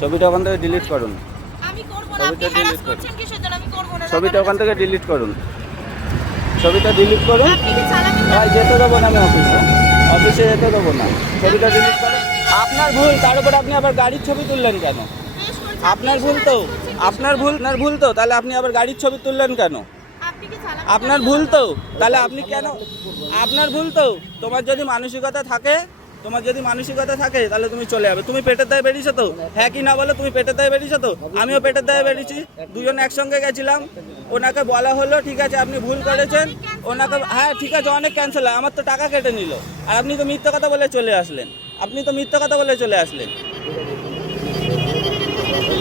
ছবিটা ওখান থেকে ডিলিট করুন। আমি করব না, আপনি হ্যারাস করছেন কিসের জন্য? আমি করব না। ছবিটা ওখান থেকে ডিলিট করুন। ছবিটা ডিলিট করুন। আপনি কি চালাবেন না? ভাই যেতে দেবো না, আমি অফিসে যেতে দেবো না। ছবিটা ডিলিট করুন। আপনার ভুল, তার উপর আপনি আবার গাড়ির ছবি তুললেন কেন? আপনার ভুল তো, আপনার ভুল তো, তাহলে আপনি আবার গাড়ির ছবি তুললেন কেন? আপনি কি চালাবেন? আপনার ভুল তো, তাহলে আপনি কেন? আপনার ভুল তো। তোমার যদি মানসিকতা থাকে, তাহলে তুমি চলে যাবে। তুমি পেটের দায়ে বেরিয়েছো তো, হ্যাঁ কি না বলো? তুমি পেটের দায়ে বেরিয়েছো তো, আমিও পেটের দায়ে বেরিয়েছি, দুজন একসঙ্গে গেছিলাম। ওনাকে বলা হলো ঠিক আছে আপনি ভুল করেছেন, ওনাকে হ্যাঁ ঠিক আছে অনেক ক্যান্সেল হয়, আমার তো টাকা কেটে নিল, আর আপনি তো মিথ্যা কথা বলে চলে আসলেন।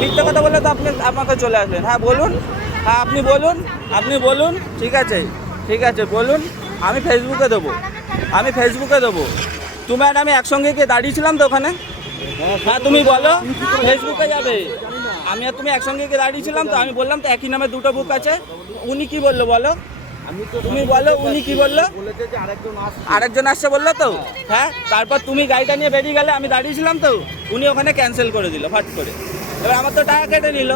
মিথ্যা কথা বলে তো আপনি আমাকে চলে আসলেন। হ্যাঁ বলুন, হ্যাঁ আপনি বলুন, ঠিক আছে বলুন। আমি ফেসবুকে দেবো। তুমি আর আমি একসঙ্গে গিয়ে দাঁড়িয়েছিলাম তো ওখানে। হ্যাঁ তুমি বলো, ফেসবুকে যাবে। আমি আর তুমি একসঙ্গে গিয়ে দাঁড়িয়েছিলাম তো, আমি বললাম তো একই নামে দুটো বুক আছে। উনি কি বললো বলো? তুমি বলো উনি কি বললো? আরেকজন আসছে বললো তো। হ্যাঁ তারপর তুমি গাড়িটা নিয়ে বেরিয়ে গেলে, আমি দাঁড়িয়েছিলাম তো, উনি ওখানে ক্যান্সেল করে দিল ফাট করে। এবার আমার তো টাকা কেটে নিল।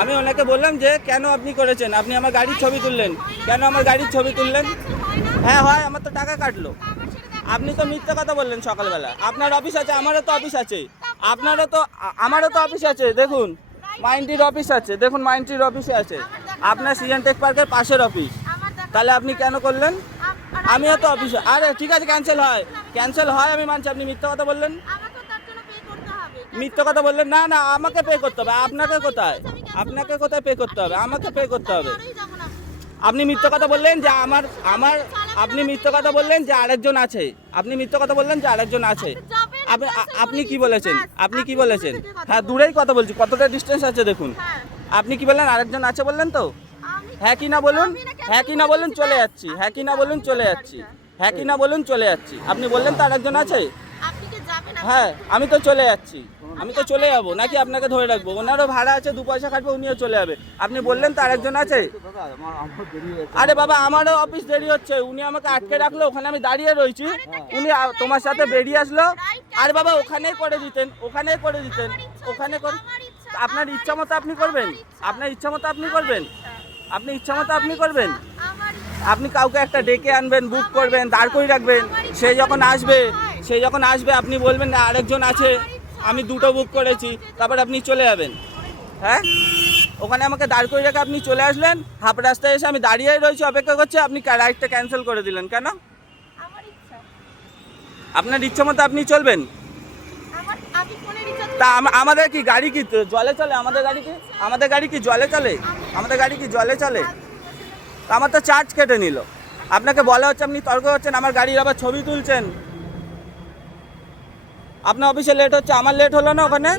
আমি ওনাকে বললাম যে কেন আপনি করেছেন, আপনি আমার গাড়ির ছবি তুললেন কেন? হ্যাঁ হয়, আমার তো টাকা কাটলো। আপনি তো মিথ্যা কথা বললেন সকালবেলা। আপনার অফিস আছে, আমারও তো অফিস আছে, আমারও তো অফিস আছে। দেখুন মাইন্ডটির অফিস আছে, দেখুন মাইন্ডটির অফিসে আছে। আপনার সিজন টেক পার্কের পাশের অফিস, তাহলে আপনি কেন করলেন? আমিও তো অফিসে। আরে ঠিক আছে ক্যান্সেল হয়, আমি মানছি। আপনি মিথ্যা কথা বললেন, না আমাকে পে করতে হবে। আপনাকে কোথায় পে করতে হবে? আমাকে পে করতে হবে। আপনি মিথ্যা কথা বললেন যে আপনি মিথ্যা কথা বললেন যে আরেকজন আছে। আপনি কি বলেছেন? হ্যাঁ দূরেই কথা বলছি, কতটা ডিস্টেন্স আছে দেখুন। আপনি কি বললেন? আরেকজন আছে বললেন তো। হ্যাঁ কি না বলুন, চলে যাচ্ছি। আপনি বললেন তো আরেকজন আছে। হ্যাঁ আমি তো চলে যাবো নাকি আপনাকে ধরে রাখবো? ওনারও ভাড়া আছে, 2 পয়সা কাটবে, উনিও চলে যাবে। আপনি বললেন তো আরেকজন আছে। আরে বাবা আমারও অফিস দেরি হচ্ছে, উনি আমাকে আটকে রাখলো, ওখানে আমি দাঁড়িয়ে রয়েছি, উনি তোমার সাথে বেরিয়ে আসলো। আরে বাবা ওখানেই করে দিতেন। আপনার ইচ্ছা মতো আপনি করবেন। আপনি কাউকে একটা ডেকে আনবেন, বুক করবেন, দাঁড় করে রাখবেন। সে যখন আসবে আপনি বলবেন না আরেকজন আছে, আমি 2টো বুক করেছি, তারপর আপনি চলে যাবেন। হ্যাঁ ওখানে আমাকে দাঁড় করে রেখে আপনি চলে আসলেন, হাফ রাস্তায় এসে আমি দাঁড়িয়ে রয়েছি, অপেক্ষা করছি, আপনি রাইডটা ক্যান্সেল করে দিলেন কেন? আপনার ইচ্ছা মতো আপনি চলবেন। তা আমাদের কি গাড়ি কি জলে চলে? আমাদের গাড়ি কি জলে চলে? তা আমার তো চার্জ কেটে নিল। আপনাকে বলা হচ্ছে, আপনি তর্ক হচ্ছেন, আমার গাড়ির আবার ছবি তুলছেন। আপনার অফিসে লেট হচ্ছে, আমার লেট হলো না ওখানে?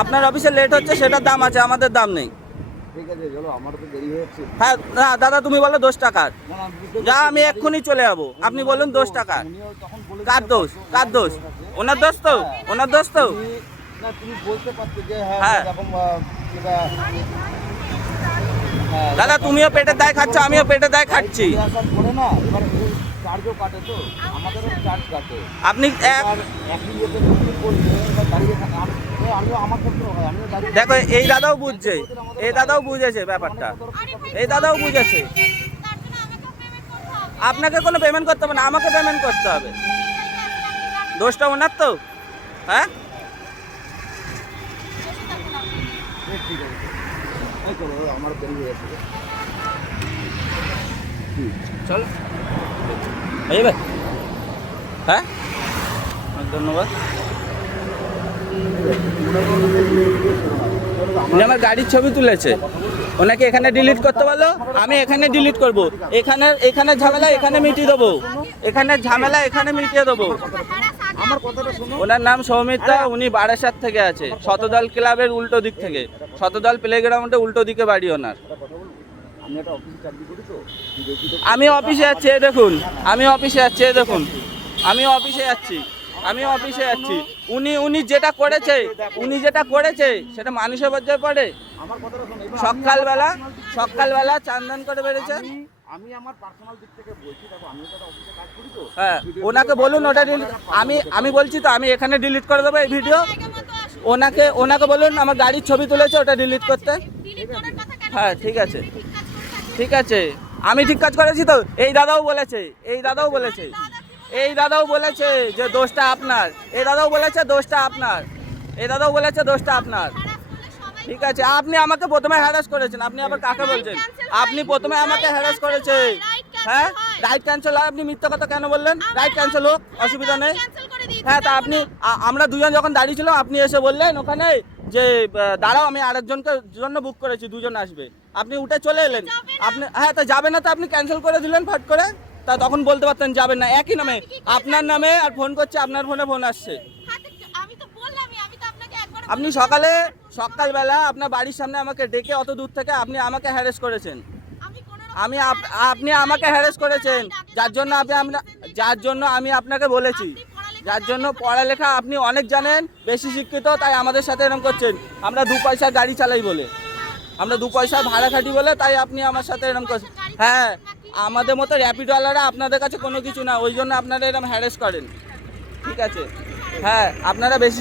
আপনার অফিসে লেট হচ্ছে, সেটার দাম আছে, আমাদের দাম নেই। হ্যাঁ না দাদা তুমি বলো 10 টাকার, যা আমি এক্ষুনি চলে যাবো। আপনি বলুন 10 টাকা। কার দোষ? ওনার দোষ তো। হ্যাঁ দাদা তুমিও পেটের দায় খাচ্ছ, আমিও পেটের দায় খাচ্ছি। আপনি দেখো এই দাদাও বুঝেছে ব্যাপারটা, আপনাকে কোনো পেমেন্ট করতে হবে না, আমাকে পেমেন্ট করতে হবে। দোষটা ওনার তো। হ্যাঁ চল হ্যাঁ ধন্যবাদ। উনি আমার গাড়ির ছবি তুলেছে, ওনাকে এখানে ডিলিট করতে বলো, আমি এখানে ডিলিট করব। এখানে ঝামেলা এখানে মিটিয়ে দেবো, আমার কথাটা শুনুন। ওনার নাম সৌমিত্রা, উনি বারাসাত থেকে আছে, শতদল ক্লাবের উল্টো দিক থেকে, শতদল প্লেগ্রাউন্ডে উল্টো দিকে বাড়ি ওনার। আমি অফিসে যাচ্ছি দেখুন, আমি অফিসে যাচ্ছি। উনি যেটা করেছে সেটা মানুষের পর্যায়ে পড়ে। সকালবেলা চান্দন করে বেড়েছে। আমি আমার পার্সোনাল দিক থেকে বলছি, দেখো আমি তো অফিসে কাজ করি তো। হ্যাঁ ওনাকে বলুন ওটা ডিলিট, আমি বলছি তো আমি এখানে ডিলিট করে দেবো এই ভিডিও। ওনাকে বলুন আমার গাড়ির ছবি তুলেছে ওটা ডিলিট করতে। ডিলিট করার কথা কেন হ্যাঁ, বলছেন? ঠিক আছে। আপনি ঠিক কাজ করে থাকবেন। ঠিক আছে, আমি ঠিক কাজ করেছি তো। এই দাদাও বলেছে এই দাদাও বলেছে যে দোষটা আপনার। এই দাদাও বলেছে দোষটা আপনার। ঠিক আছে, আপনি আমাকে প্রথমে হ্যারাস করেছেন। আপনি আবার কাকে বলছেন? আপনি প্রথমে আমাকে হ্যারাস করেছেন। হ্যাঁ, রাইট ক্যান্সেল হয়। আপনি মিথ্যা কথা কেন বললেন? রাইট ক্যান্সেল হোক, অসুবিধা নেই। ক্যান্সেল করে দিয়েছি। হ্যাঁ, তা আপনি আমরা দুজন যখন দাঁড়িয়ে ছিলাম আপনি এসে বললেন ওখানে যে দাঁড়াও আমি আরেকজনকে জন্য বুক করেছি, দুজন আসবে। আপনি উঠে চলে এলেন। আপনি হ্যাঁ, তা যাবে না তো আপনি ক্যান্সেল করে দিলেন ফট করে। তা তখন বলতে পারতেন যাবেন না। একই নামে, আপনার নামে আর ফোন করছে, আপনার ফোনে ফোন আসছে। হাতে আমি তো বললামই, আমি তো আপনাকে একবার আপনি সকালবেলা আপনার বাড়ির সামনে আমাকে ডেকে অত দূর থেকে আপনি আমাকে হ্যারাস করেছেন। আমি কোনো আপনি আমাকে হ্যারাস করেছেন, যার জন্য আমি আপনাকে বলেছি। যার জন্য পড়ালেখা আপনি অনেক জানেন, বেশি শিক্ষিত, তাই আমাদের সাথে এরকম করছেন। আমরা 2 পয়সা গাড়ি চালাই বলে, আমরা 2 পয়সা ভাড়া খাটি বলে, তাই আপনি আমার সাথে এরকম করছেন। হ্যাঁ, আমাদের মতো র্যাপিডওয়ালারা আপনাদের কাছে কোনো কিছু না, ওই জন্য আপনারা এরকম হ্যারাস করেন। ঠিক আছে, হ্যাঁ, আপনারা বেশি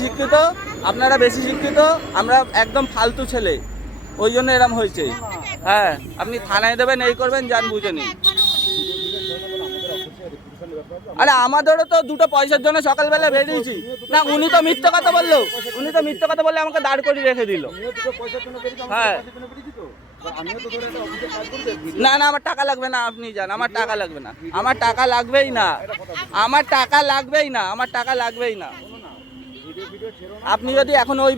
শিক্ষিত, আমরা একদম ফালতু ছেলে, ওই জন্য এরকম হয়েছে। হ্যাঁ, আপনি থানায় দেবেন, এই করবেন, জান বুঝে নিন। আরে আমাদেরও তো 2টো পয়সার জন্য সকালবেলা বেরিয়েছি না। উনি তো মিথ্যে কথা বললে আমাকে দাঁড় করে রেখে দিল। আমিও দুটো পয়সার জন্য বেরিয়েছি, হ্যাঁ। আমার পয়সার জন্য বেরিয়েছি তো। আমিও তো ধরে একটা অফিসে কাজ করি তো। না, আমার টাকা লাগবে না, আপনি যান। আমার টাকা লাগবেই না। আমার টাকা লাগবেই না। ভিডিও ছেড়ো না। আপনি যদি এখন ওই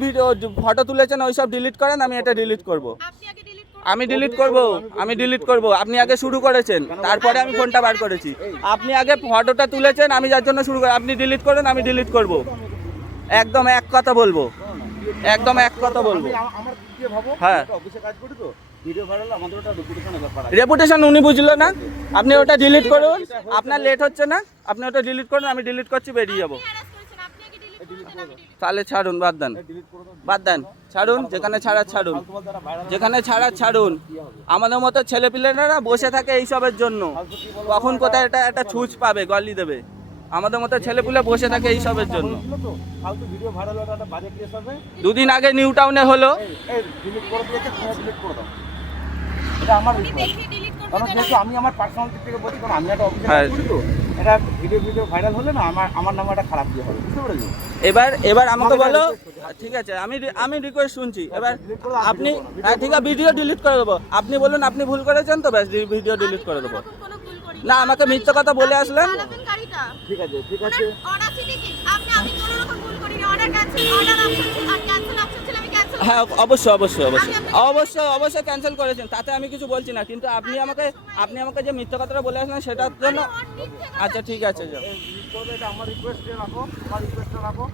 ফটো তুলেছেন ওই সব ডিলিট করেন, আমি এটা ডিলিট করব। আপনি আগে ডিলিট করুন। আমি ডিলিট করব। আপনি আগে শুরু করেছেন, তারপরে আমি ফোনটা বার করেছি। আপনি আগে ফটোটা তুলেছেন, আমি যার জন্য শুরু করি। আপনি ডিলিট করুন, আমি ডিলিট করব। একদম এক কথা বলবো। আমার দিক দিয়ে ভাবো, হ্যাঁ। আমি তো অফিসে কাজ করি তো। ভিডিও ভাইরাল আমাদের ওটা রেপুটেশনের ব্যাপার আছে। রেপুটেশন উনি বুঝলো না। আপনি ওটা ডিলিট করুন, আপনার লেট হচ্ছে না, আপনি ওটা ডিলিট করুন, আমি ডিলিট করছি, বেরিয়ে যাবো। হ্যারাস করেছেন, আপনি আগে ডিলিট করুন, আমি ডিলিট তাহলে ছাড়ুন, বাদ দেন, ডিলিট করে দাও। ছাড়ুন, যেখানে ছাড়ার ছাড়ুন, ফালতু বলতে তারা ভাইরাল যেখানে ছাড়ার ছাড়ুন। আমাদের মতো ছেলেপিলেরা বসে থাকে এইসবের জন্য। কখন কোথায় একটা ছুঁচ পাবে, গলি দেবে। আমাদের মতো ছেলেপুলে বসে থাকে এইসবের জন্য। বলেছিল তো, ফালতু ভিডিও ভাইরাল হলে একটা বাজে কেস হবে। 2 দিন আগে নিউ টাউনে হলো। এই ডিলিট করে দিয়েছে, তুমি ডিলিট করে দাও। এটা আমার উনি রিকোয়েস্ট। দেখে ডিলিট করবেন। কারণ যেহেতু আমি আমার পার্সোনাল দিক থেকে বলছি, কারণ আমি একটা অফিসে হ্যাঁ। কাজ করি তো। এটা ভিডিও ভাইরাল হলে না আমার নামে একটা খারাপ দিয়ে হবে, বুঝতে পেরেছো? এবার আমাকে বলো। ঠিক আছে, আমি রিকোয়েস্ট শুনছি। এবার আপনি হ্যাঁ, ঠিক আছে, ভিডিও ডিলিট করে দেবো। আপনি বলুন আপনি ভুল করেছেন তো, ব্যাস ভিডিও ডিলিট করে দেবো। আমি কোনো ভুল করিনি। না, আমাকে মিথ্যে কথা বলে আসলেন। চালাবেন গাড়িটা। ঠিক আছে। অর্ডার সিটি কি? আমি কোনো রকম ভুল করিনি। অর্ডার অপশন ছিল, আর ক্যান্সেল অপশন ছিল, আমি ক্যান্সেল হ্যাঁ, অবশ্যই ক্যান্সেল করেছেন, তাতে আমি কিছু বলছি না। কিন্তু আপনি আমাকে যে মিথ্যে কথাটা বলে আসলেন সেটার জন্য। আচ্ছা, ঠিক আছে, যাও। এটা আমার রিকোয়েস্ট রাখো, আমার রিকোয়েস্টটা রাখো।